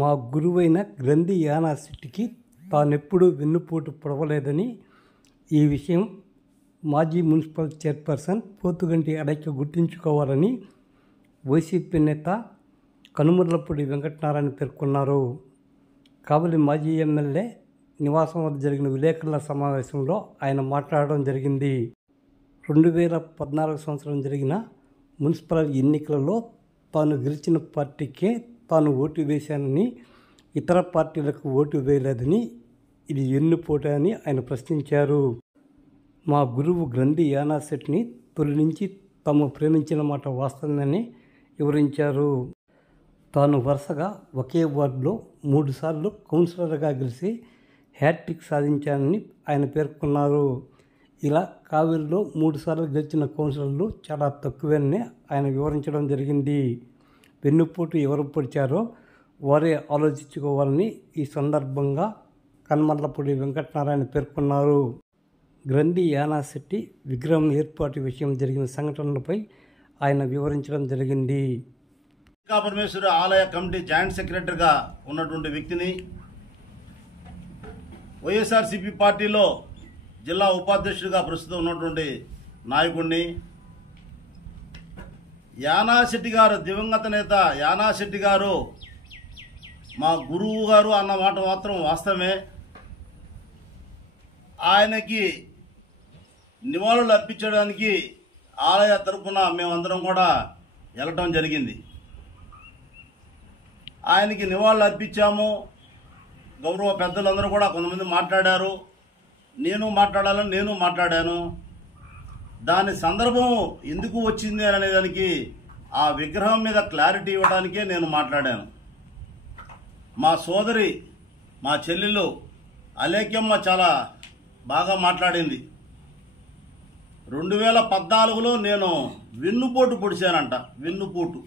మా గురువైన గ్రంథి యానాశెట్టికి తానెప్పుడూ వెన్నుపోటు పొడవలేదని ఈ విషయం మాజీ మున్సిపల్ చైర్పర్సన్ పోతుగంటి అడైక గుర్తుంచుకోవాలని వైసీపీ నేత కనుమర్లపూడి వెంకటనారాయణ పేర్కొన్నారు. కావలి మాజీ ఎమ్మెల్యే నివాసం వద్ద జరిగిన విలేకరుల సమావేశంలో ఆయన మాట్లాడడం జరిగింది. 2014 సంవత్సరం జరిగిన మున్సిపల్ ఎన్నికలలో తాను గెలిచిన పార్టీకే తాను ఓటు వేశానని, ఇతర పార్టీలకు ఓటు వేయలేదని, ఇది వెన్నుపోటు అని ఆయన ప్రశ్నించారు. మా గురువు గ్రంథి యానాశెట్టిని తొలి నుంచి తాము ప్రేమించిన మాట వాస్తవమని వివరించారు. తాను వరుసగా ఒకే వార్డులో 3 సార్లు కౌన్సిలర్గా గెలిచి హ్యాట్రిక్ సాధించానని ఆయన పేర్కొన్నారు. ఇలా కావేరిలో 3 సార్లు గెలిచిన కౌన్సిలర్లు చాలా తక్కువేనని ఆయన వివరించడం జరిగింది. వెన్నుపోటు ఎవరు పొడిచారో వారే ఆలోచించుకోవాలని ఈ సందర్భంగా కనుమర్లపూడి వెంకటనారాయణ పేర్కొన్నారు. గ్రంథి యానాశెట్టి విగ్రహం ఏర్పాటు విషయం జరిగిన సంఘటనలపై ఆయన వివరించడం జరిగింది. పరమేశ్వర ఆలయ కమిటీ జాయింట్ సెక్రటరీగా ఉన్నటువంటి వ్యక్తిని, వైఎస్ఆర్సీపీ పార్టీలో జిల్లా ఉపాధ్యక్షుడిగా ప్రస్తుతం ఉన్నటువంటి నాయకుడిని, యానాశెట్టి గారు దివంగత నేత యానాశెట్టి గారు మా గురువు గారు అన్న మాట మాత్రం వాస్తవమే. ఆయనకి నివాళులు అర్పించడానికి ఆలయ తరఫున మేమందరం కూడా వెళ్ళటం జరిగింది. ఆయనకి నివాళులు అర్పించాము. గౌరవ పెద్దలందరూ కూడా కొంతమంది మాట్లాడారు. నేను మాట్లాడాను. దాని సందర్భం ఎందుకు వచ్చింది అనే దానికి ఆ విగ్రహం మీద క్లారిటీ ఇవ్వడానికే నేను మాట్లాడాను. మా సోదరి, మా చెల్లెలు అలేఖ్యమ్మ చాలా బాగా మాట్లాడింది. 2014లో నేను వెన్నుపోటు పొడిచానంట. వెన్నుపోటు,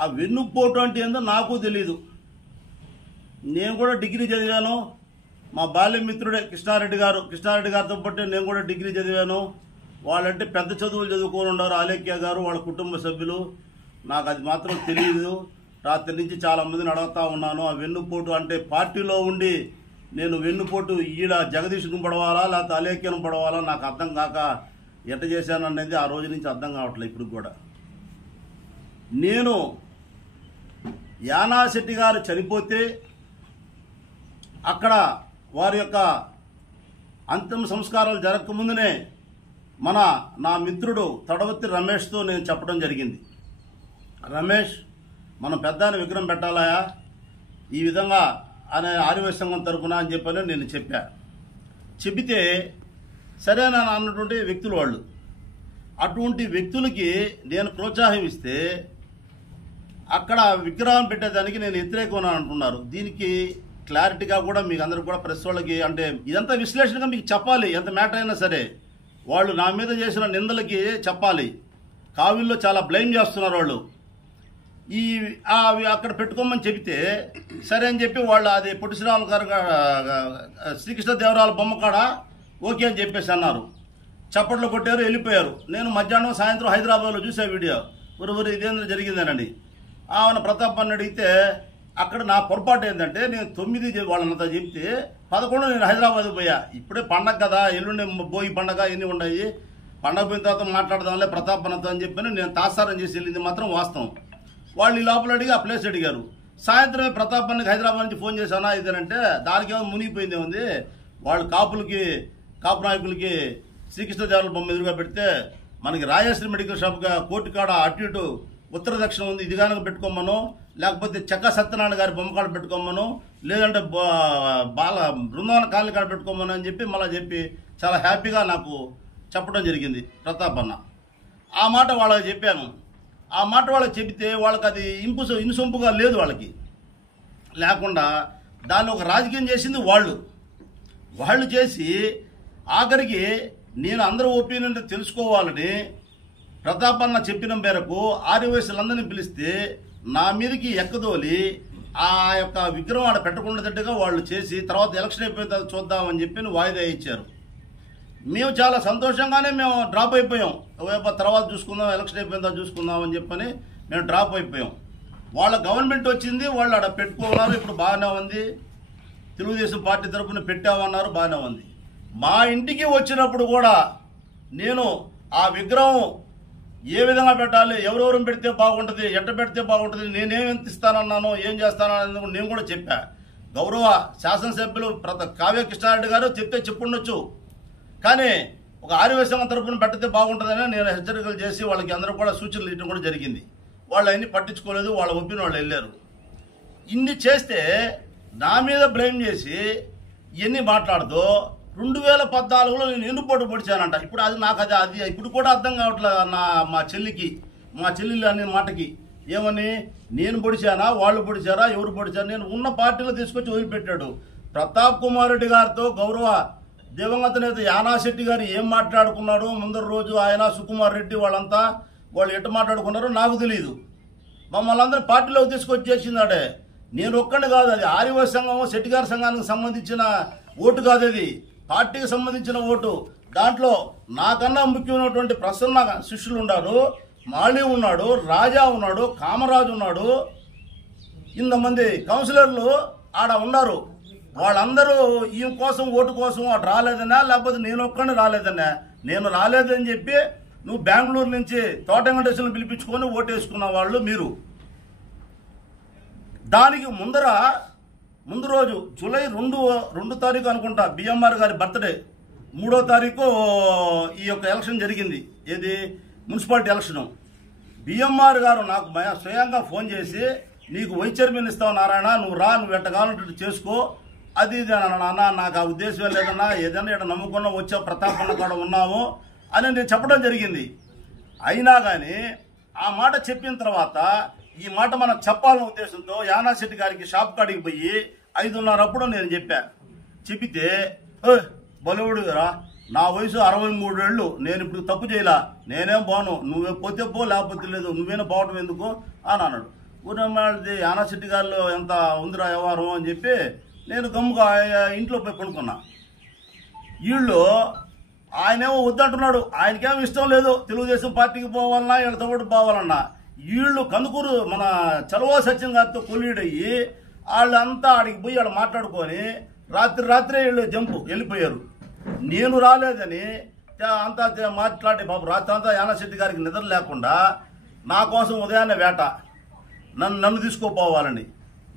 ఆ వెన్నుపోటు అంటే ఏందో నాకు తెలీదు. నేను కూడా డిగ్రీ చదివాను. మా బాల్యమిత్రుడే కృష్ణారెడ్డి గారితో పాటు నేను కూడా డిగ్రీ చదివాను. వాళ్ళంటే పెద్ద చదువులు చదువుకొని ఉన్నారు. ఆలేఖ్య గారు, వాళ్ళ కుటుంబ సభ్యులు. నాకు అది మాత్రం తెలియదు. రాత్రి నుంచి చాలా మందిని అడుగుతా ఉన్నాను. ఆ వెన్నుపోటు అంటే పార్టీలో ఉండి నేను వెన్నుపోటు ఈడ జగదీష్ను పడవాలా లేకపోతే ఆలేఖ్యను పడవాలా నాకు అర్థం కాక ఎట్ట చేశాననేది ఆ రోజు నుంచి అర్థం కావట్లేదు. ఇప్పుడు కూడా నేను యానాశెట్టి గారు చనిపోతే అక్కడ వారి యొక్క అంతిమ సంస్కారాలు జరగకముందునే నా మిత్రుడు తడవత్తి రమేష్తో నేను చెప్పడం జరిగింది. రమేష్, మనం పెద్దాని విగ్రహం పెట్టాలయా ఈ విధంగా అనే ఆర్యవైశ్య సంఘం తరపున అని చెప్పని నేను చెబితే సరేనా అన్నటువంటి వ్యక్తులు వాళ్ళు. అటువంటి వ్యక్తులకి నేను ప్రోత్సాహం ఇస్తే అక్కడ విగ్రహం పెట్టేదానికి నేను వ్యతిరేకం అంటున్నారు. దీనికి క్లారిటీగా కూడా మీకు అందరికి కూడా ప్రెస్ వాళ్ళకి అంటే ఇదంతా విశ్లేషణగా మీకు చెప్పాలి. ఎంత మ్యాటర్ అయినా సరే వాళ్ళు నా మీద చేసిన నిందలకి చెప్పాలి. కావిల్లో చాలా బ్లేమ్ చేస్తున్నారు వాళ్ళు. అక్కడ పెట్టుకోమని చెబితే సరే అని చెప్పి వాళ్ళు అది పొట్టి శ్రీరాములు గారు శ్రీకృష్ణదేవరాయల బొమ్మ కాడ ఓకే అని చెప్పేసి అన్నారు. చప్పట్లు కొట్టారు, వెళ్ళిపోయారు. నేను మధ్యాహ్నం సాయంత్రం హైదరాబాద్లో చూసే వీడియో ఊరు ఇదేంద్ర జరిగిందేనండి. ఆమె ప్రతాప్ అని అడిగితే అక్కడ నా పొరపాటు ఏంటంటే నేను 9 వాళ్ళంతా చెప్తే 11 నేను హైదరాబాద్ పోయా. ఇప్పుడే పండగ కదా, ఎల్లుండి భోగి పండగ ఎన్ని ఉన్నాయి, పండగ పోయిన తర్వాత మాట్లాడదాంలే ప్రతాప్ అన్నతో అని చెప్పి నేను తాసారం చేసి వెళ్ళింది మాత్రం వాస్తవం. వాళ్ళు ఈ లోపల అడిగి ఆ ప్లేస్ అడిగారు. సాయంత్రమే ప్రతాప్ అన్నకి హైదరాబాద్ నుంచి ఫోన్ చేశానా ఇదేనంటే దానికేమో మునిగిపోయింది ఉంది. వాళ్ళు కాపు నాయకులకి శ్రీకృష్ణదేవరాయల బొమ్మ ఎదురుగా పెడితే మనకి రాజశ్రీ మెడికల్ షాప్గా కోర్టు కాడ అటు ఇటు ఉత్తర దక్షిణ ఉంది, ఇది కనుక పెట్టుకోమను, లేకపోతే చెక్క సత్యనారాయణ గారి బొమ్మ కాడ పెట్టుకోమను, లేదంటే బృందావన కాలనీ కాడ పెట్టుకోమను అని చెప్పి మళ్ళీ చెప్పి చాలా హ్యాపీగా నాకు చెప్పడం జరిగింది ప్రతాప్ అన్న. ఆ మాట వాళ్ళకి చెప్పాను. ఆ మాట వాళ్ళకి చెబితే వాళ్ళకి అది ఇనుసొంపుగా లేదు. వాళ్ళకి లేకుండా దాన్ని ఒక రాజకీయం చేసింది వాళ్ళు చేసి ఆఖరికి నేను అందరూ ఒపీనియన్ తెలుసుకోవాలని ప్రతాప్ అన్న చెప్పిన మేరకు ఆర్యవైశ్యులందరినీ పిలిస్తే నా మీదకి ఎక్కదోలి ఆ యొక్క విగ్రహం ఆడ పెట్టకుండాదట్టుగా వాళ్ళు చేసి తర్వాత ఎలక్షన్ అయిపోయిన తర్వాత చూద్దామని చెప్పి వాయిదా ఇచ్చారు. మేము చాలా సంతోషంగానే మేము డ్రాప్ అయిపోయాం. తర్వాత చూసుకుందాం, ఎలక్షన్ అయిపోయిన తర్వాత చూసుకుందాం అని చెప్పని మేము డ్రాప్ అయిపోయాం. వాళ్ళ గవర్నమెంట్ వచ్చింది, వాళ్ళు అక్కడ పెట్టుకున్నారు, ఇప్పుడు బాగానే ఉంది. తెలుగుదేశం పార్టీ తరఫున పెట్టామన్నారు, బాగానే ఉంది. మా ఇంటికి వచ్చినప్పుడు కూడా నేను ఆ విగ్రహం ఏ విధంగా పెట్టాలి, ఎవరెవరు పెడితే బాగుంటుంది, ఎట్ట పెడితే బాగుంటుంది, నేనేం ఇస్తానన్నాను, ఏం చేస్తానని నేను కూడా చెప్పా. గౌరవ శాసనసభ్యులు కావ్య కృష్ణారెడ్డి గారు చెప్తే చెప్పుండొచ్చు, కానీ ఒక ఆర్యవైశ్య సంఘం తరఫున పెట్టితే బాగుంటుందని నేను హెచ్చరికలు చేసి వాళ్ళకి అందరూ కూడా సూచనలు ఇవ్వడం కూడా జరిగింది. వాళ్ళు అవన్నీ పట్టించుకోలేదు, వాళ్ళ ఒప్పిన వాళ్ళు వెళ్ళారు. ఇన్ని చేస్తే నా మీద బ్లేమ్ చేసి ఇవన్నీ మాట్లాడుతూ 2014లో నేను ఎన్నుపోటు పొడిచానంట. ఇప్పుడు అది నాకు అది ఇప్పుడు కూడా అర్థం కావట్లేదు. మా చెల్లి అనే మాటకి ఏమని, నేను పొడిచానా, వాళ్ళు పొడిచారా, ఎవరు పొడిచారా? నేను ఉన్న పార్టీలో తీసుకొచ్చి వదిలిపెట్టాడు. ప్రతాప్ కుమార్ రెడ్డి గారితో గౌరవ దివంగత నేత యానాశెట్టి గారు ఏం మాట్లాడుకున్నారో ముందర రోజు ఆయన, సుకుమార్ రెడ్డి వాళ్ళు ఎట్ట మాట్లాడుకున్నారో నాకు తెలియదు. మమ్మల్ని అందరూ పార్టీలోకి తీసుకొచ్చేసిందాడే. నేను ఒక్కడిని కాదు, అది ఆర్యవైశ్య సంఘం, శెట్టిగారి సంఘానికి సంబంధించిన ఓటు కాదు, అది పార్టీకి సంబంధించిన ఓటు. దాంట్లో నాకన్నా ముఖ్యమైనటువంటి ప్రసన్న శిష్యులు ఉన్నారు, మాళీ ఉన్నాడు, రాజా ఉన్నాడు, కామరాజు ఉన్నాడు, ఇంతమంది కౌన్సిలర్లు ఆడ ఉన్నారు. వాళ్ళందరూ ఈ కోసం ఓటు కోసం అటు రాలేదన్నా, లేకపోతే నేను ఒక్కడిని రాలేదన్నా. నేను రాలేదని చెప్పి నువ్వు బెంగళూరు నుంచి తోట వెంకటేశ్వరుని పిలిపించుకొని ఓటు వేసుకున్న వాళ్ళు మీరు. దానికి ముందు రోజు జూలై 2 తారీఖు అనుకుంటా బిఎంఆర్ గారి బర్త్డే, 3వ తారీఖు ఈ యొక్క ఎలక్షన్ జరిగింది. ఏది మున్సిపాలిటీ ఎలక్షన్. బిఎంఆర్ గారు నాకు స్వయంగా ఫోన్ చేసి, నీకు వైస్ చైర్మన్ ఇస్తావు నారాయణ, నువ్వు రా, నువ్వు ఎట్టగాలంటే చేసుకో, అది ఇది అన్న. నాకు ఆ ఉద్దేశం లేదన్నా, ఏదైనా ఇక్కడ నమ్ముకున్నా వచ్చా, ప్రతాపన్న కూడా ఉన్నాము అని నేను చెప్పడం జరిగింది. అయినా కానీ ఆ మాట చెప్పిన తర్వాత ఈ మాట మనం చెప్పాలన్న ఉద్దేశంతో యానాశెట్టి గారికి షాప్ కాడికి పోయి 5:30 అప్పుడు నేను చెప్పితే, బలువుడు గారా, నా వయసు 63 ఏళ్ళు, నేను ఇప్పుడు తప్పు చేయలా, నేనేం పోను, నువ్వే పోతే పో, లేకపోతే లేదు, నువ్వేనా పోవటం ఎందుకు అని అన్నాడు. ఊరిది యానాశెట్టి గారిలో ఎంత ఉందిరా వ్యవహారం అని చెప్పి నేను గమ్ముగా ఇంట్లో పోయి పడుకున్నా. వీళ్ళు ఆయనేమో వద్దంటున్నాడు, ఆయనకేమో ఇష్టం లేదు తెలుగుదేశం పార్టీకి పోవాలన్నా, వీళ్ళతో పాటు పోవాలన్నా. వీళ్ళు కందుకూరు మన చలవా సత్యం గారితో కొలీడయ్యి వాళ్ళంతా ఆడికి పోయి వాళ్ళు మాట్లాడుకొని రాత్రే వీళ్ళు వెళ్ళిపోయారు. నేను రాలేదని అంతా మాట్లాడి బాబు రాత్రి అంతా యానాశెట్టి గారికి నిద్ర లేకుండా నా కోసం ఉదయాన్నే వేట, నన్ను తీసుకోపోవాలని.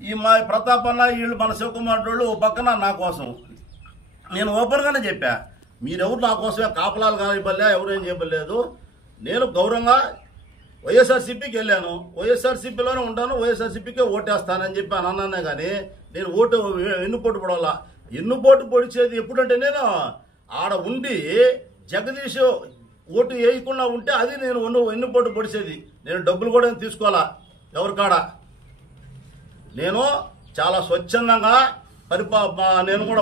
ఈ మా ప్రతాప్ అన్న వీళ్ళు మన శివకుమార్ వాళ్ళు ఓ పక్కన నా కోసం. నేను ఓపెన్గానే చెప్పా, మీరెవరు నా కోసమే కాపలాలు కానీ ఇవ్వలే, ఎవరేం చేయలేదు. నేను గౌరవంగా వైఎస్ఆర్సీపీకి వెళ్ళాను, వైఎస్ఆర్సీపీలోనే ఉంటాను, వైఎస్ఆర్సీపీకే ఓటేస్తానని చెప్పి అని అన్నానే కానీ నేను ఎన్నుపోటు పడవాలా. ఎన్నుపోటు పొడిచేది ఎప్పుడంటే నేను ఆడ ఉండి జగదీష్ ఓటు వేయకుండా ఉంటే అది నేను ఎన్నుపోటు పొడిచేది. నేను డబ్బులు కూడా తీసుకోవాలా ఎవరికాడ. నేను చాలా స్వచ్ఛందంగా నేను కూడా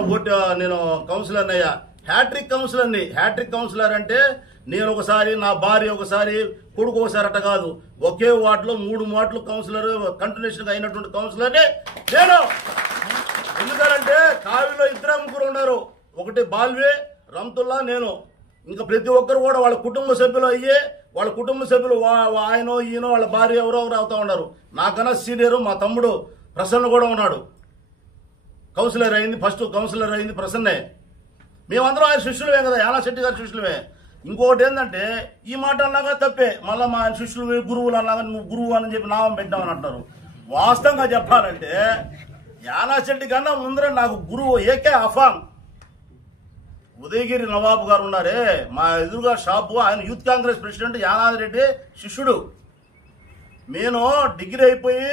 నేను కౌన్సిలర్ అయ్యా, హ్యాట్రిక్ కౌన్సిలర్ అంటే నేను ఒకసారి, నా భార్య ఒకసారి, కొడుకు ఒకసారి అట్ట కాదు, ఒకే వార్డులో 3 వార్డులు కౌన్సిలర్ కంటిన్యూషన్ అయినటువంటి కౌన్సిలర్నే నేను. ఎందుకంటే కావిలో 2 ఉన్నారు, ఒకటి బాల్వే, రంతుల్లా, నేను. ఇంకా ప్రతి ఒక్కరు కూడా వాళ్ళ కుటుంబ సభ్యులు అయ్యి, వాళ్ళ కుటుంబ సభ్యులు ఆయన ఈయన వాళ్ళ భార్య ఎవరెవరు అవుతా ఉన్నారు. నాకన్నా సీనియర్ మా తమ్ముడు ప్రసన్న కూడా ఉన్నాడు, కౌన్సిలర్ అయింది, ఫస్ట్ కౌన్సిలర్ అయింది ప్రసన్నే. మేమందరం ఆయన శిష్యులమే కదా, యానాశెట్టి గారి శిష్యులమే. ఇంకొకటి ఏంటంటే ఈ మాట అన్నాగా తప్పే, మళ్ళీ మా ఆయన శిష్యులు గురువులు అన్నాగా నువ్వు గురువు అని చెప్పి నామం పెట్టామని అంటారు. వాస్తవంగా చెప్పాలంటే యానాశెట్టి కన్నా ముందర నాకు గురువు ఏకే అఫాన్. ఉదయగిరి నవాబు గారు ఉన్నారే, మా ఎదురుగా షాపు, ఆయన యూత్ కాంగ్రెస్ ప్రెసిడెంట్ యానాది రెడ్డి శిష్యుడు. నేను డిగ్రీ అయిపోయి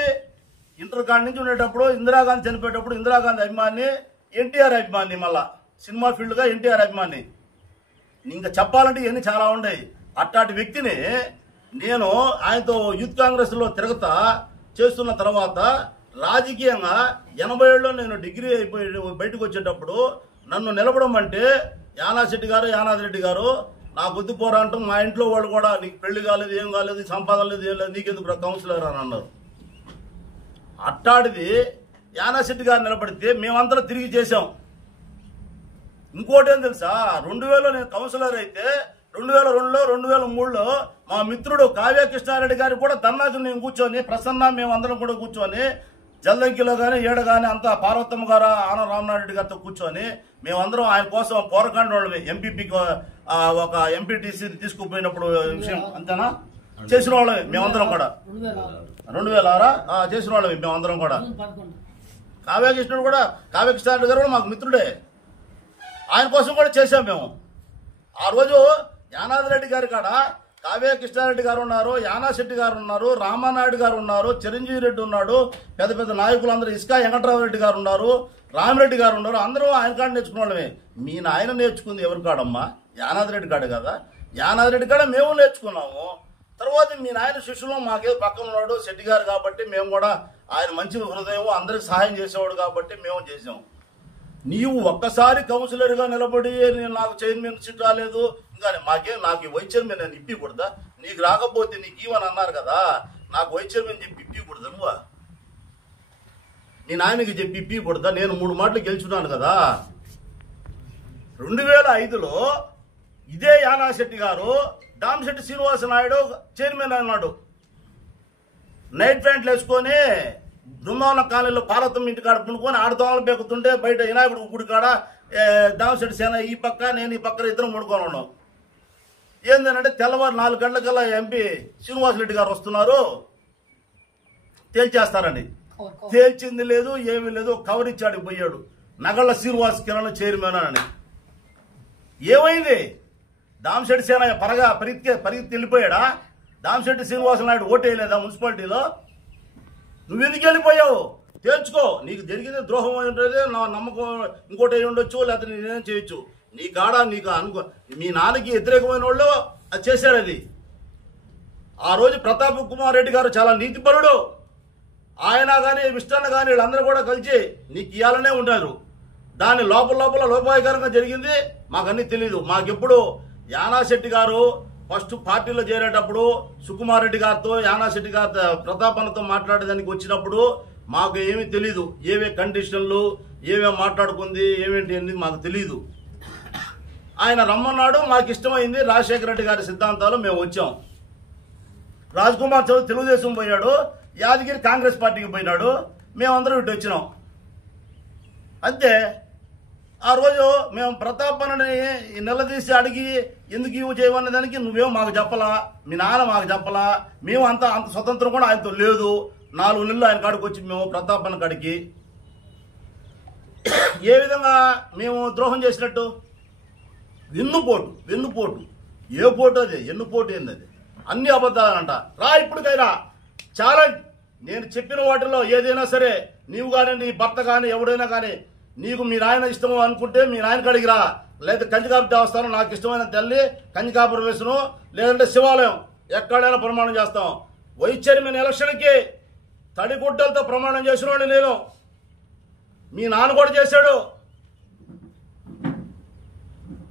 ఇంటర్ కాడి నుంచి ఉండేటప్పుడు ఇందిరాగాంధీ చనిపోయేటప్పుడు ఇందిరాగాంధీ అభిమాని, ఎన్టీఆర్ అభిమాని, మళ్ళా సినిమా ఫీల్డ్గా ఎన్టీఆర్ అభిమాని. ఇంకా చెప్పాలంటే ఇవన్నీ చాలా ఉన్నాయి. అట్లాంటి వ్యక్తిని నేను ఆయనతో యూత్ కాంగ్రెస్లో తిరుగుతా చేస్తున్న తర్వాత రాజకీయంగా 87లో నేను డిగ్రీ అయిపోయి బయటకు వచ్చేటప్పుడు నన్ను నిలబడమంటే యానాశెట్టి గారు, యానాది రెడ్డి గారు నాకు వద్దు పోరాటం, మా ఇంట్లో వాళ్ళు కూడా నీకు పెళ్లి కాలేదు, ఏం కాలేదు, సంపాదన లేదు, ఏం లేదు, నీకెందుకు కౌన్సిలర్ అని అన్నారు. అట్టాడిది యానాశెట్టి గారు నిలబడితే మేమందరం తిరిగి చేశాం. ఇంకోటి ఏం తెలుసా, 2000లో నేను కౌన్సిలర్ అయితే 2002లో 2003లో మా మిత్రుడు కావ్య కృష్ణారెడ్డి గారు కూడా ధర్నాకు నేను కూర్చొని ప్రసన్న మేమందరం కూడా కూర్చొని జల్దంకిలో కానీ ఏడ కానీ అంతా పార్వతమ్మ గారు ఆన రామనారెడ్డి గారితో కూర్చొని మేమందరం ఆయన కోసం పోరకాండ వాళ్ళమే ఎంపీపీకి ఒక ఎంపీటీసీ తీసుకుపోయినప్పుడు విషయం అంతేనా చేసిన వాళ్ళమే మేమందరం కూడా 2006 చేసిన వాళ్ళమే మేమందరం కూడా. కావ్యకృష్ణుడు కూడా కావ్యకృష్ణారెడ్డి గారు కూడా మాకు మిత్రుడే, ఆయన కోసం కూడా చేశాం మేము. ఆ రోజు యానాది రెడ్డి గారి కాడ కావ్య కృష్ణారెడ్డి గారు ఉన్నారు, యానాశెట్టి గారు ఉన్నారు, రామానాయుడు గారు ఉన్నారు, చిరంజీవి రెడ్డి ఉన్నాడు, పెద్ద పెద్ద నాయకులు అందరూ ఇసుకా వెంకట్రావు రెడ్డి గారు ఉన్నారు, రామిరెడ్డి గారు ఉన్నారు. అందరూ ఆయన కాడ నేర్చుకున్న వాళ్ళమే. మీ నాయన నేర్చుకుంది ఎవరి కాడమ్మా? యానాది రెడ్డి కాడ కదా. యానాది రెడ్డి కాడ మేము నేర్చుకున్నాము. తర్వాత మీ నాయన శిష్యులు మాకే పక్కన ఉన్నాడు శెట్టి గారు కాబట్టి మేము కూడా ఆయన మంచి హృదయం అందరికి సహాయం చేసేవాడు కాబట్టి మేము చేసాము. నీవు ఒక్కసారి కౌన్సిలర్గా నిలబడి నేను నాకు చైర్మన్ సీట్ రాలేదు ఇంకా నాకు వైస్ చైర్మన్ నేను ఇప్పకూడదా? నీకు రాకపోతే నీకు ఇవ్వని అన్నారు కదా, నాకు వైస్ చైర్మన్ చెప్పి ఇప్పకూడదా? నువ్వు నీ నాయనకి చెప్పి ఇప్పకూడదా? నేను 3 మాటలు గెలుచున్నాను కదా. 2005లో ఇదే యానాశెట్టి గారు దామశెట్టి శ్రీనివాస నాయుడు చైర్మన్ అన్నాడు. నైట్ ప్యాంట్లు వేసుకొని బృందావన కాలనీలో పార్వతమ్మ ఇంటి కాడ పుణుకొని ఆడదోమలు పెక్కుతుంటే బయట వినాయకుడు గుడి కాడ దామశెట్టి సేన ఈ పక్క నేను ఈ పక్కన ఇద్దరం ముడుకొని ఉన్నాం. ఏంటంటే తెల్లవారు 4 గంటలకల్లా ఎంపీ శ్రీనివాసరెడ్డి గారు వస్తున్నారు, తేల్చేస్తారండి. తేల్చింది లేదు, ఏమీ లేదు. కవర్ ఇచ్చాడు, పోయాడు. నగళ్ళ శ్రీనివాస్ కిరణ్ చైర్మన్ అని. ఏమైంది? దామశెట్టి సేన పరిగెత్తి వెళ్ళిపోయాడా? దామశెట్టి శ్రీనివాస నాయుడు ఓటేయలేదా మున్సిపాలిటీలో? నువ్వెందుకు వెళ్ళిపోయావు? తేల్చుకో. నీకు జరిగింది ద్రోహం ఉంటుంది, నా నమ్మకం ఇంకోటి అయి ఉండొచ్చు, లేకపోతే నేనేం చేయొచ్చు. నీ కాడ నీకు మీ నాన్నకి వ్యతిరేకమైన వాళ్ళు అది చేశారు. అది ఆ రోజు ప్రతాప్ కుమార్ రెడ్డి గారు చాలా నీతిపరుడు. ఆయన కానీ విష్ణన్న కానీ వీళ్ళందరూ కూడా కలిసి నీకు ఇవ్వాలనే ఉంటారు. దాని లోపల లోపాయకరంగా జరిగింది. మాకన్నీ తెలీదు. మాకెప్పుడు యానాశెట్టి గారు ఫస్ట్ పార్టీలో చేరేటప్పుడు సుకుమార్ రెడ్డి గారితో యానాశెట్టి గారితో ప్రతాపన్నతో మాట్లాడేదానికి వచ్చినప్పుడు మాకు ఏమీ తెలీదు. ఏవే కండిషన్లు ఏవే మాట్లాడుకుంది ఏమేంటి అనేది మాకు తెలీదు. ఆయన రమ్మన్నాడు, మాకు ఇష్టమైంది. రాజశేఖర రెడ్డి గారి సిద్ధాంతాలు మేము వచ్చాం. రాజ్కుమార్ చౌదరి తెలుగుదేశం పోయాడు, యాదగిరి కాంగ్రెస్ పార్టీకి పోయినాడు, మేమందరం ఇటు వచ్చినాం అంతే. ఆ రోజు మేము ప్రతాపన్నని నిలదీసి అడిగి ఎందుకు ఇవి చేయమనే దానికి నువ్వేమో మాకు చెప్పలా, మీ నాన్న మాకు చెప్పలా. మేము అంత స్వతంత్రం కూడా ఆయనతో లేదు. 4 నెలలు ఆయన కాడికి వచ్చి మేము ప్రతాపన్న కాడికి ఏ విధంగా మేము ద్రోహం చేసినట్టు? వెన్నుపోటు. ఏ పోటు అది? ఎన్నుపోటు ఏంది అది? అన్ని అబద్ధాలంట. రా ఇప్పటికైనా ఛాలెంజ్. నేను చెప్పిన వాటిలో ఏదైనా సరే నీవు కానీ నీ భర్త కానీ ఎవడైనా కానీ నీకు మీ నాయన ఇష్టం అనుకుంటే మీ నాయన కాడికి రా. లేదా కంచికాపు దేవస్థానం నాకు ఇష్టమైన తల్లి కంచికాపురం వేసును, లేదంటే శివాలయం ఎక్కడైనా ప్రమాణం చేస్తాం. వైస్ చైర్మన్ ఎలక్షన్కి తడిగుడ్డలతో ప్రమాణం చేసినోడు నేను. మీ నాన్న కూడా చేశాడు.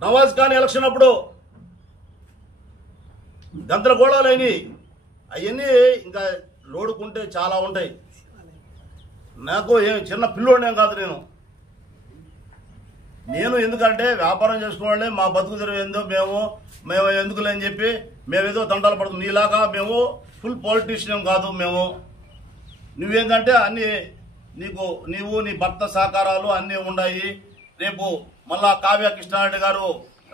నవాజ్ ఖాన్ ఎలక్షన్ అప్పుడు గంతల గోళాలైనవి అవన్నీ ఇంకా లోడుకుంటే చాలా ఉంటాయి. నాకు చిన్న పిల్లోడేం కాదు నేను ఎందుకంటే వ్యాపారం చేసుకోవాలే, మా బతుకు తెరువు ఏందో మేము ఎందుకులే అని చెప్పి మేమేదో దండాలు పడుతుంది. నీలాగా మేము ఫుల్ పొలిటీషియన్ కాదు. మేము నువ్వేంటంటే అన్ని నీవు నీ భర్త సహకారాలు అన్నీ ఉన్నాయి. రేపు మళ్ళా కావ్య కృష్ణారెడ్డి గారు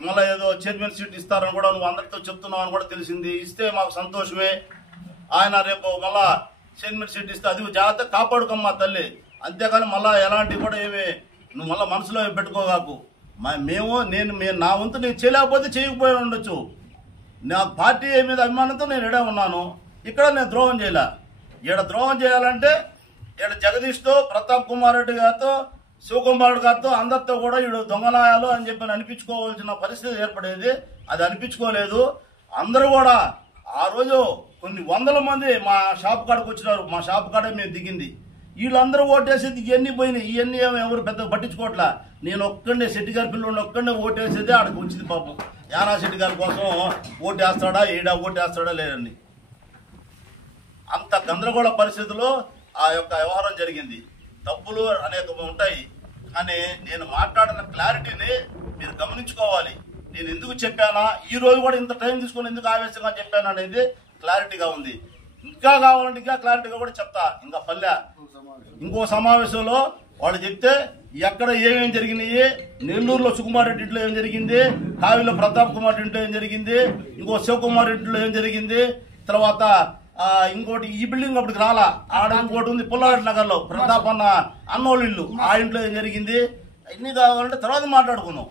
మళ్ళీ ఏదో చైర్మన్ సీట్ ఇస్తారని కూడా నువ్వు అందరితో చెప్తున్నావు అని కూడా తెలిసింది. ఇస్తే మాకు సంతోషమే. ఆయన రేపు మళ్ళా చైర్మన్ సీట్ ఇస్తే అది జాగ్రత్త కాపాడుకోమ్మా తల్లి. అంతేకాని మళ్ళా ఎలాంటివి కూడా ఏమి నువ్వు మళ్ళీ మనసులో పెట్టుకోగాకు. నా వంతు నీకు చేయలేకపోతే చేయకపోయి ఉండొచ్చు. నా పార్టీ మీద అభిమానంతో నేను ఎడే ఉన్నాను. ఇక్కడ నేను ద్రోహం చేయలే. ఈడ ద్రోహం చేయాలంటే ఈడ జగదీష్తో ప్రతాప్ కుమార్ రెడ్డి గారితో శివకుమార్ గారితో అందరితో కూడా ఈడు దొంగనాయాలు అని చెప్పి అనిపించుకోవాల్సిన పరిస్థితి ఏర్పడేది. అది అనిపించుకోలేదు. అందరూ కూడా ఆ రోజు కొన్ని 100 మంది మా షాప్ కాడకు వచ్చినారు. మా షాప్ కాడే మేము దిగింది. వీళ్ళందరూ ఓటేసేది ఇవన్నీ పోయినాయి. ఇవన్నీ ఎవరు పెద్ద పట్టించుకోవట్లా. నేను ఒక్కడే శెట్టి గారి పిల్లలు ఒక్కడే ఓటేసేది ఆడికి వచ్చింది. పాపం యానాశెట్టి గారి కోసం ఓటేస్తాడా ఓటేస్తాడా లేదండి. అంత గందరగోళ పరిస్థితుల్లో ఆ యొక్క వ్యవహారం జరిగింది. తప్పులు అనేక ఉంటాయి, కానీ నేను మాట్లాడిన క్లారిటీని మీరు గమనించుకోవాలి. నేను ఎందుకు చెప్పానా, ఈ రోజు కూడా ఇంత టైం తీసుకొని ఎందుకు ఆవేశంగా చెప్పాను అనేది క్లారిటీగా ఉంది. ఇంకా కావాలంటే ఇంకా క్లారిటీగా కూడా చెప్తా. ఇంకా పల్లె ఇంకో సమావేశంలో వాళ్ళు చెప్తే ఎక్కడ ఏమేమి జరిగినాయి, నెల్లూరులో సుకుమార్ రెడ్డి ఇంట్లో ఏం జరిగింది, కావిలో ప్రతాప్ కుమార్ ఇంట్లో ఏం జరిగింది, ఇంకో శివకుమార్ ఇంట్లో ఏం జరిగింది, తర్వాత ఇంకోటి ఈ బిల్డింగ్ అప్పటికి రాలా, ఆడ ఇంకోటి ఉంది పుల్లారెడ్డి నగర్ లో ప్రతాప్ అన్నోళ్ళ ఇల్లు, ఆ ఇంట్లో ఏం జరిగింది, అన్ని కావాలంటే తర్వాత మాట్లాడుకుందాం.